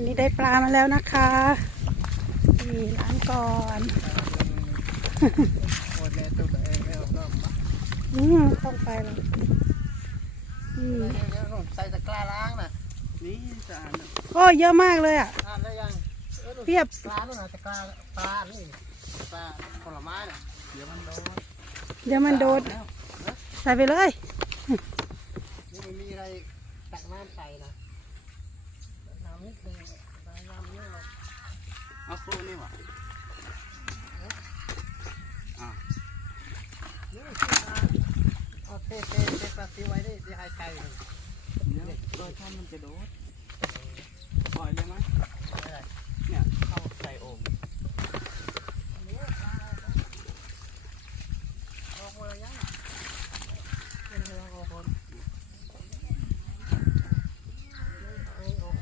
นนี้ได้ปลามาแล้วนะคะนี่ล้างก่อนโคตรแม่ตัวเองไม่เอาน้ำมาอืมต้องไปแล้วอืมใส่ตะกร้าล้างน่ะนี่สะอาดนะโอ้เยอะมากเลยอะอ่านได้ยังเออดูเพียบปลาด้วยนะตะกร้าปลานี่ปลาผลไม้น่ะเดี๋ยวมันโดนเดี๋ยวมันโดนแล้วใส่ไปเลยนี่มันมีอะไรตักน้ำใส่นะน้ำนิดนึงน้ำ เยอะหรอกเอาครูนี่หวะนี่คือมาเอาเทเทเทปลาซิวไว้ดิที่หายใจเลยเดี๋ยวรอยท่อนมันจะโดดปล่อยเลยไหม ไม่ได้ เนี่ยเข้าใส่โอ่ง ออกมายังไม่ได้ออกคนเอาออก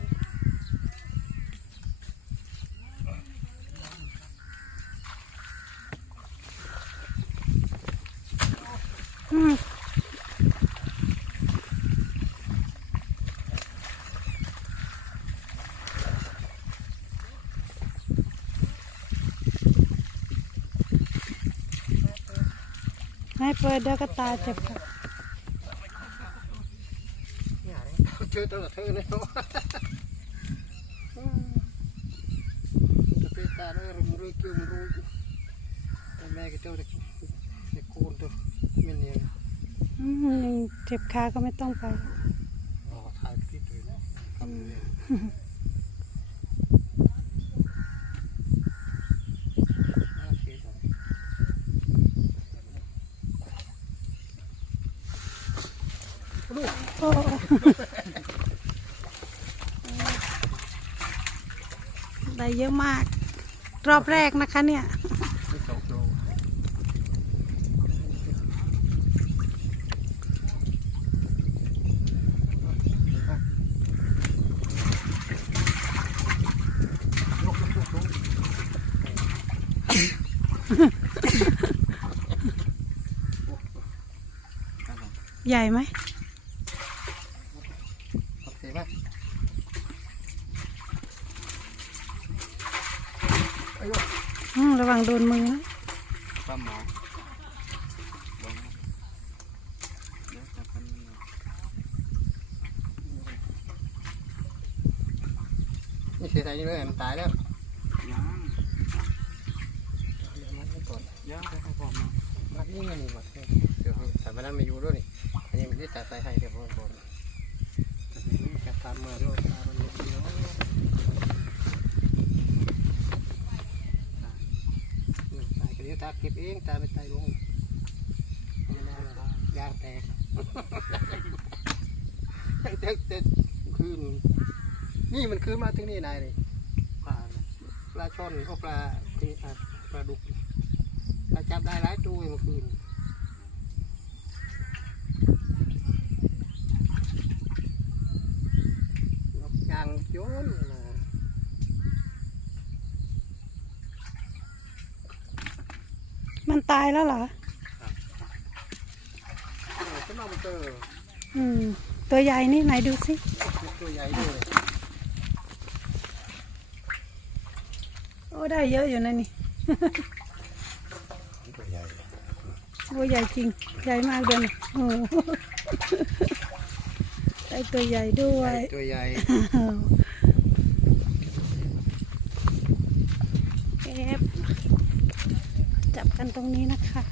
อืม ให้เปิดเดี๋ยวก็ตาเจ็บค่ะเจอตัวเธอเลยจะเป็นตาเรื่องรู้เกี่ยวมันรู้แม่ก็เจ้าเด็กเด็กโคนตัวมันเนี่ยอืมยังเจ็บขาก็ไม่ต้องไปอ๋อถ่ายคลิปเลยนะทำเลยโอเค โอ้ ได้เยอะมาก รอบแรกนะคะเนี่ยใหญ่ไหม โอเคไหมอืมระวังโดนมือนะปลาหมอลงเดี๋ยวจับกันนี่เสียใจนี่เลยมันตายแล้วยังเดี๋ยวมันไม่ก่อนเดี๋ยวให้บอกมามัดนี่ไงนี่มัดนี่เดี๋ยวนี่แต่ไม่ได้มาอยู่ด้วยนี่อันนี้มันได้ตัดสายให้เดี๋ยวผมก่อนจะ ตามมาด้วยตามมันเดียวตายก็เดี๋ยวตาเก็บเองตาไปตายลงไม่ได้หรอกยางแตกแตกแตกคืนนี่มันคืนมาถึงนี่นายนี่ปลาเนี่ยปลาช่อนก็ปลาที่อะปลาดุกปลาจับได้หลายตัวเมื่อคืน นกยางโยนนะมันตายแล้วเหรอเออขึ้นมามันเจออืม ตัวใหญ่นี่ไหนดูสิ ตัวใหญ่ด้วยโอ้ได้เยอะอยู่นะนี่ ตัวใหญ่โอ้ใหญ่จริง ใหญ่มากเดินยโอ้ได้ ตัวใหญ่ด้วย ตัวใหญ่เก็บจับกันตรงนี้นะคะ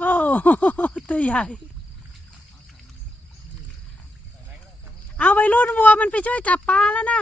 โอ้ตัวใหญ่ เอาไปรุ่นวัวมันไปช่วยจับปลาแล้วนะ